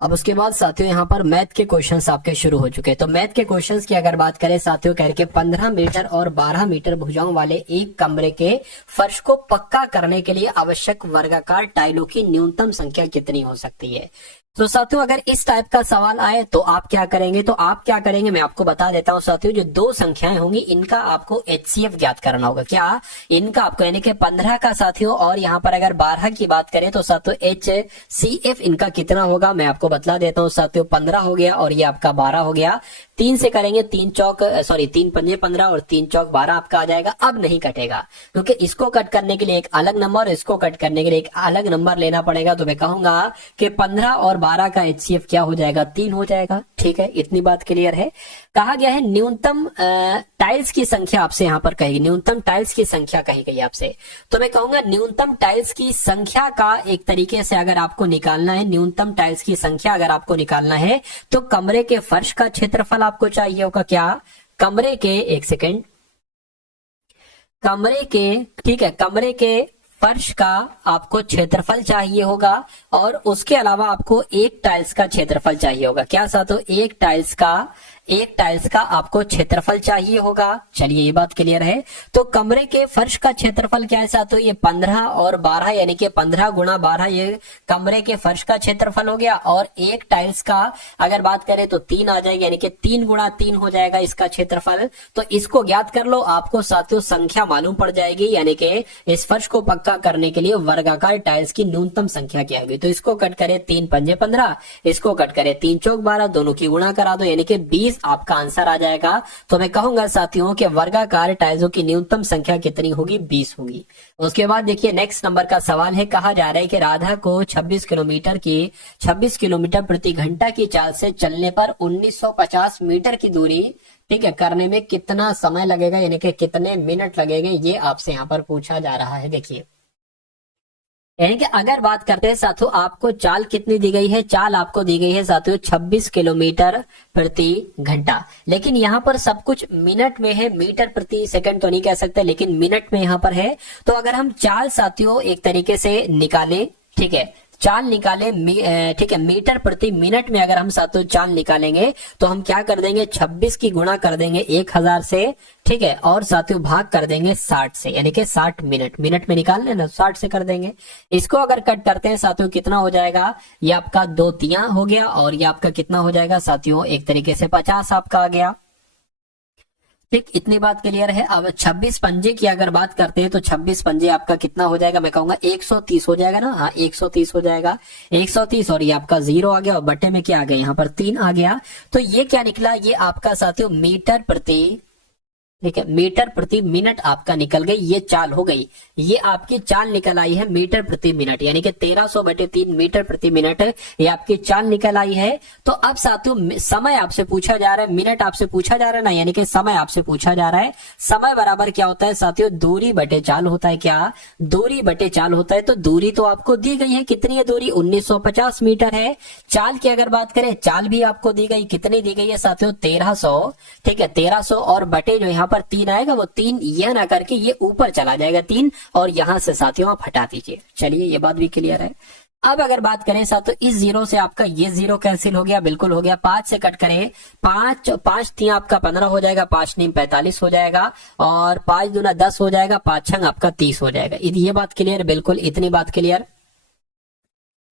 अब उसके बाद साथियों यहाँ पर मैथ के क्वेश्चंस आपके शुरू हो चुके हैं। तो मैथ के क्वेश्चंस की अगर बात करें साथियों, कह के 15 मीटर और 12 मीटर भुजाओं वाले एक कमरे के फर्श को पक्का करने के लिए आवश्यक वर्गाकार टाइलों की न्यूनतम संख्या कितनी हो सकती है। तो साथियों अगर इस टाइप का सवाल आए तो आप क्या करेंगे? तो आप क्या करेंगे मैं आपको बता देता हूं साथियों। जो दो संख्याएं होंगी इनका आपको HCF ज्ञात करना होगा। क्या? इनका आपको, यानी कि 15 का साथियों और यहाँ पर अगर 12 की बात करें तो साथियों HCF इनका कितना होगा मैं आपको बता देता हूँ साथियों। 15 हो गया और ये आपका 12 हो गया। 3 से करेंगे, 3 पंजे 15 और 3 चौक 12 आपका आ जाएगा। अब नहीं कटेगा क्योंकि इसको कट करने के लिए एक अलग नंबर, इसको कट करने के लिए एक अलग नंबर लेना पड़ेगा। तो मैं कहूंगा कि 15 और 12 का HCF क्या हो जाएगा? 3 हो जाएगा। ठीक है, इतनी बात क्लियर है। कहा गया है न्यूनतम टाइल्स की संख्या आपसे यहाँ पर कहेगी, न्यूनतम टाइल्स की संख्या कही गई आपसे। तो मैं कहूंगा न्यूनतम टाइल्स की संख्या का एक तरीके से अगर आपको निकालना है, न्यूनतम टाइल्स की संख्या अगर आपको निकालना है तो कमरे के फर्श का क्षेत्रफल आपको चाहिए होगा। क्या? कमरे के, एक सेकेंड, कमरे के, ठीक है, कमरे के फर्श का आपको क्षेत्रफल चाहिए होगा और उसके अलावा आपको एक टाइल्स का क्षेत्रफल चाहिए होगा। क्या साथियों? एक टाइल्स का आपको क्षेत्रफल चाहिए होगा। चलिए ये बात क्लियर है। तो कमरे के फर्श का क्षेत्रफल क्या है साथियों? ये 15 और 12 यानी कि 15 गुणा 12 ये कमरे के फर्श का क्षेत्रफल हो गया। और एक टाइल्स का अगर बात करें तो 3 आ जाएगी, यानी कि 3 गुणा 3 हो जाएगा इसका क्षेत्रफल। तो इसको ज्ञात कर लो, आपको साथियों संख्या मालूम पड़ जाएगी, यानी कि इस फर्श को पक्का करने के लिए वर्गाकार टाइल्स की न्यूनतम संख्या क्या होगी। तो इसको कट करें 3 पंजे 15, इसको कट करें 3 चौक 12, दोनों की गुणा करा दो यानी कि 20 आपका आंसर आ जाएगा। तो मैं कहूंगा साथियों कि वर्गाकार टाइल्सों की न्यूनतम संख्या कितनी होगी? 20 होगी। उसके बाद देखिए नेक्स्ट नंबर का सवाल है। कहा जा रहा है कि राधा को 26 किलोमीटर प्रति घंटा की चाल से चलने पर 1950 मीटर की दूरी, ठीक है, करने में कितना समय लगेगा, यानी कि कितने मिनट लगेंगे, ये आपसे यहाँ पर पूछा जा रहा है। देखिए यानी कि अगर बात करते हैं साथियों, आपको चाल कितनी दी गई है? चाल आपको दी गई है साथियों 26 किलोमीटर प्रति घंटा, लेकिन यहाँ पर सब कुछ मिनट में है, मीटर प्रति सेकंड तो नहीं कह सकते, लेकिन मिनट में यहाँ पर है। तो अगर हम चाल साथियों एक तरीके से निकालें, ठीक है, चाल निकाले, ठीक है, मीटर प्रति मिनट में अगर हम साथियों चाल निकालेंगे तो हम क्या कर देंगे? 26 की गुणा कर देंगे 1000 से, ठीक है, और साथियों भाग कर देंगे 60 से, यानी कि 60 मिनट में निकाल लेना, 60 से कर देंगे। इसको अगर कट करते हैं साथियों कितना हो जाएगा? ये आपका 2 तिया हो गया और ये आपका कितना हो जाएगा साथियों? एक तरीके से 50 आपका आ गया। ठीक, इतनी बात क्लियर है। अब 26 पंजे की अगर बात करते हैं तो 26 पंजे आपका कितना हो जाएगा? मैं कहूंगा 130 हो जाएगा ना। हाँ 130 हो जाएगा, 130, और ये आपका 0 आ गया और बटे में क्या आ गया? यहाँ पर 3 आ गया। तो ये क्या निकला? ये आपका साथियों मीटर प्रति ठीक है, मीटर प्रति मिनट आपका निकल गई, ये चाल हो गई, ये आपकी चाल निकल आई है मीटर प्रति मिनट, यानी कि 1300/3 मीटर प्रति मिनट ये आपकी चाल निकल आई है। तो अब साथियों समय आपसे पूछा जा रहा है, मिनट आपसे पूछा जा रहा है ना, यानी कि समय आपसे पूछा जा रहा है। समय बराबर क्या होता है साथियों, दूरी बटे चाल होता है। क्या, दूरी बटे चाल होता है। तो दूरी तो आपको दी गई है, कितनी है दूरी, 1950 मीटर है। चाल की अगर बात करें, चाल भी आपको दी गई, कितनी दी गई है साथियों, 1300। ठीक है, 1300 और बटे जो यहाँ पर 3 आएगा, वो 3 यह ना करके ये ऊपर चला जाएगा 3, और यहां से साथियों आप हटा दीजिए। चलिए ये बात भी क्लियर है। अब अगर बात करें साथियों, इस जीरो से आपका ये जीरो कैंसिल हो गया, बिल्कुल हो गया। 5 से कट करें, 5 3 आपका 15 हो जाएगा, 5 3 45 हो जाएगा, और 5 दूना 10 हो जाएगा, 5 6 आपका 30 हो जाएगा। ये बात क्लियर, बिल्कुल इतनी बात क्लियर।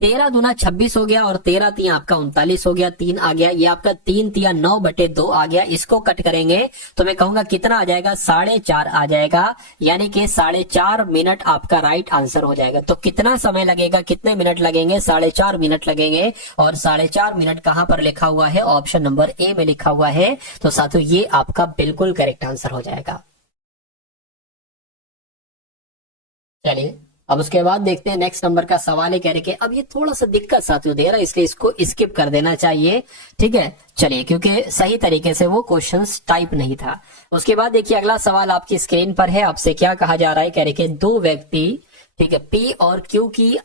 13 दूना 26 हो गया, और 13 3 आपका 39 हो गया, 3 आ गया, ये आपका 3 3 9/2 आ गया। इसको कट करेंगे तो मैं कहूंगा कितना आ जाएगा, 4.5 आ जाएगा, यानी कि 4.5 मिनट आपका राइट आंसर हो जाएगा। तो कितना समय लगेगा, कितने मिनट लगेंगे, 4.5 मिनट लगेंगे। और 4.5 मिनट कहां पर लिखा हुआ है, ऑप्शन नंबर ए में लिखा हुआ है। तो साथियों ये आपका बिल्कुल करेक्ट आंसर हो जाएगा। चलिए अब उसके बाद देखते हैं नेक्स्ट नंबर का सवाल है, कह रहे कि अब ये थोड़ा सा दिक्कत साथियों दे रहा है, इसलिए इसको स्किप कर देना चाहिए। ठीक है, चलिए, क्योंकि सही तरीके से वो क्वेश्चंस टाइप नहीं था। उसके बाद देखिए अगला सवाल आपकी स्क्रीन पर है। आपसे क्या कहा जा रहा है, कह रहे कि दो व्यक्ति, ठीक है, पी और क्यू की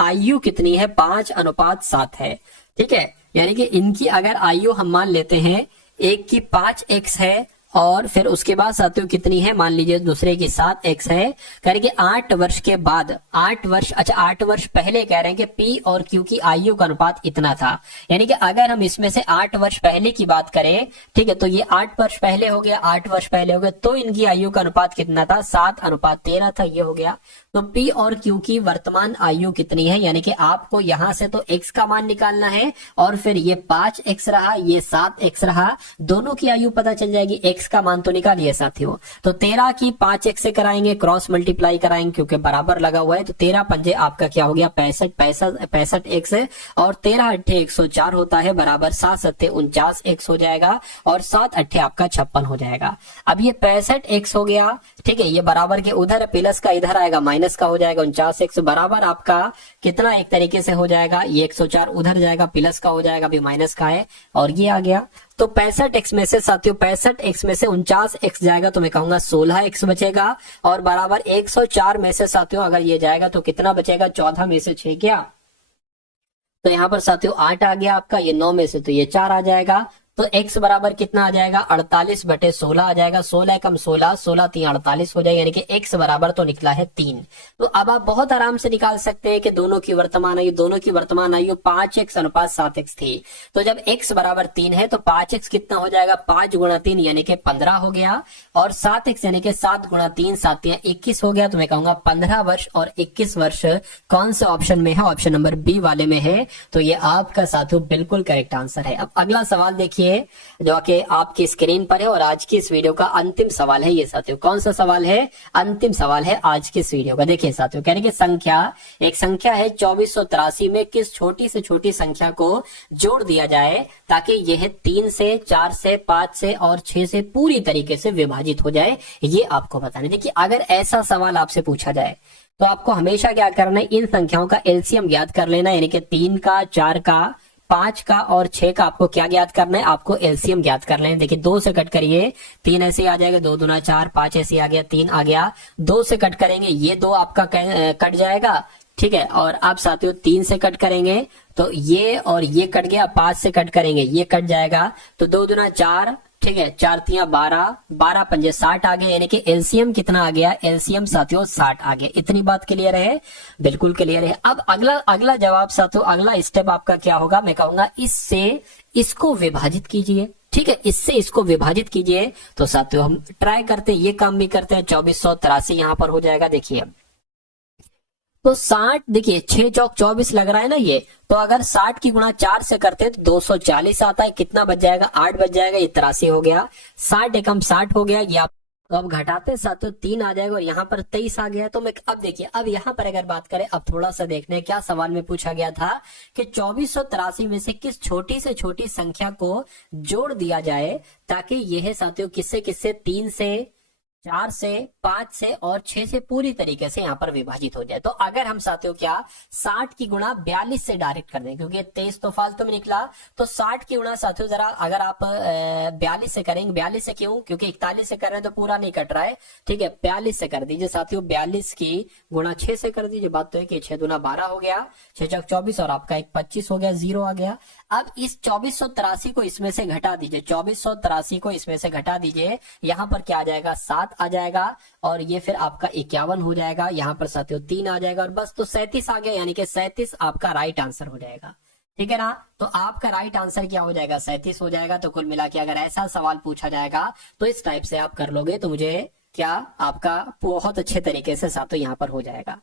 आयु कितनी है, 5:7 है। ठीक है, यानी कि इनकी अगर आयु हम मान लेते हैं, एक की 5x है, और फिर उसके बाद साथियों कितनी है, मान लीजिए दूसरे की 7x है। कह रहे कि 8 वर्ष के बाद, 8 वर्ष, अच्छा 8 वर्ष पहले कह रहे हैं कि P और Q की आयु का अनुपात इतना था। यानी कि अगर हम इसमें से 8 वर्ष पहले की बात करें, ठीक है, तो ये 8 वर्ष पहले हो गया, 8 वर्ष पहले हो गया, तो इनकी आयु का अनुपात कितना था, 7:13 था, ये हो गया। तो P और Q की वर्तमान आयु कितनी है, यानी कि आपको यहां से तो x का मान निकालना है, और फिर ये 5x रहा, ये 7x रहा, दोनों की आयु पता चल जाएगी। x का मान तो निकालिए साथियों, तो 13 की 5x से कराएंगे, क्रॉस मल्टीप्लाई कराएंगे क्योंकि बराबर लगा हुआ है। तो 13 पंजे आपका क्या हो गया, 65x, और 13 अट्ठे 104 होता है, बराबर 7 7 49x हो जाएगा, और 7 अट्ठे आपका 56 हो जाएगा। अब ये 65x हो गया, ठीक है, ये बराबर के उधर, प्लस का इधर आएगा, माइनस का हो जाएगा, 49x बराबर आपका कितना एक तरीके से हो जाएगा, ये 104 उधर जाएगा, प्लस का हो जाएगा, अभी माइनस का है, और ये आ गया। तो 65x में से साथियों, 65x में से 49x जाएगा, तो मैं कहूंगा 16x बचेगा, और बराबर 104 में से साथियों अगर ये जाएगा तो कितना बचेगा, 14 में से 6 क्या, तो यहाँ पर साथियों 8 आ गया आपका, ये 9 में से तो ये 4 आ जाएगा। तो x बराबर कितना आ जाएगा, 48/16 आ जाएगा। 16 कम 16, 16 3 48 हो जाएगा, यानी कि x बराबर तो निकला है 3। तो अब आप बहुत आराम से निकाल सकते हैं कि दोनों की वर्तमान आयु 5x अनुपात 7x थी। तो जब x बराबर 3 है तो 5x कितना हो जाएगा, 5 गुणा 3 यानी कि 15 हो गया, और 7x यानी कि 7 गुणा 3 7 या 21 हो गया। तो मैं कहूंगा 15 वर्ष और 21 वर्ष कौन से ऑप्शन में है, ऑप्शन नंबर बी वाले में है। तो ये आपका साथियों बिल्कुल करेक्ट आंसर है। अब अगला सवाल देखिए जो कि आपकी स्क्रीन पर है, और आज की इस वीडियो का अंतिम सवाल है ये साथियों। कौन सा सवाल है, अंतिम सवाल है आज की इस वीडियो का। देखिए साथियों, कहने की संख्या, एक संख्या है 2483 में किस छोटी से छोटी संख्या को जोड़ दिया जाए ताकि यह 3 से 4 से 5 से और 6 से पूरी तरीके से विभाजित हो जाए, ये आपको बताना। देखिए अगर ऐसा सवाल आपसे पूछा जाए तो आपको हमेशा क्या करना है, इन संख्याओं का एलसीएम ज्ञात कर लेना, यानी कि 3 का, 4 का, 5 का और 6 का आपको क्या ज्ञात करना है, आपको एलसीएम ज्ञात कर लें। देखिए 2 से कट करिए, 3 ऐसे आ जाएगा, 2 दूना 4, 5 ऐसे आ गया, 3 आ गया। 2 से कट करेंगे, ये 2 आपका कट जाएगा, ठीक है, और आप साथियों 3 से कट करेंगे तो ये और ये कट गया, 5 से कट करेंगे ये कट जाएगा, तो 2 दूना 4, ठीक है, 4 3 12, 12 पंजे 60 आ गया, यानी कि एलसीएम कितना आ गया, एलसीएम साथियों 60 आ गया। इतनी बात क्लियर है, बिल्कुल क्लियर है। अब अगला जवाब साथियों, अगला स्टेप आपका क्या होगा, मैं कहूंगा इससे इसको विभाजित कीजिए, ठीक है, इससे इसको विभाजित कीजिए। तो साथियों हम ट्राई करते हैं, ये काम भी करते हैं। 2483 यहां पर हो जाएगा, देखिए तो 60, देखिए 6 चौक 24 लग रहा है ना ये, तो अगर 60 की गुणा 4 से करते हैं तो 240 आता है, कितना बच जाएगा, 8 बच जाएगा, ये 83 हो गया। 60 एकम 60 हो गया, ये आप तो अब घटाते साथ तो 3 आ जाएगा, और यहाँ पर 23 आ गया। तो मैं अब देखिए, अब यहाँ पर अगर बात करें, अब थोड़ा सा देखने क्या सवाल में पूछा गया था कि 2483 में से किस छोटी से छोटी संख्या को जोड़ दिया जाए ताकि यह साथियों किससे 3 से 4 से, 5 से और 6 से पूरी तरीके से यहाँ पर विभाजित हो जाए। तो अगर हम साथियों क्या 60 की गुणा 42 से डायरेक्ट कर दें, क्योंकि 23 तो फालतू में निकला, तो 60 की गुणा साथियों जरा अगर आप 42 से करेंगे, 42 से क्यों, क्योंकि 41 से कर रहे हैं तो पूरा नहीं कट रहा है, ठीक है, 42 से कर दीजिए साथियों, 42 की गुणा 6 से कर दीजिए। बात तो है कि 6 दूना 12 हो गया, 6 चौक 24 और आपका एक 25 हो गया, 0 आ गया। अब इस 2483 को इसमें से घटा दीजिए, 2483 को इसमें से घटा दीजिए, यहां पर क्या आ जाएगा 7 आ जाएगा, और ये फिर आपका 51 हो जाएगा, यहाँ पर साथियों 3 आ जाएगा, और बस तो 37 आ गया, यानी कि 37 आपका राइट आंसर हो जाएगा। ठीक है ना, तो आपका राइट आंसर क्या हो जाएगा, 37 हो जाएगा। तो कुल मिला के अगर ऐसा सवाल पूछा जाएगा तो इस टाइप से आप कर लोगे तो मुझे क्या आपका बहुत अच्छे तरीके से साथियों यहाँ पर हो जाएगा।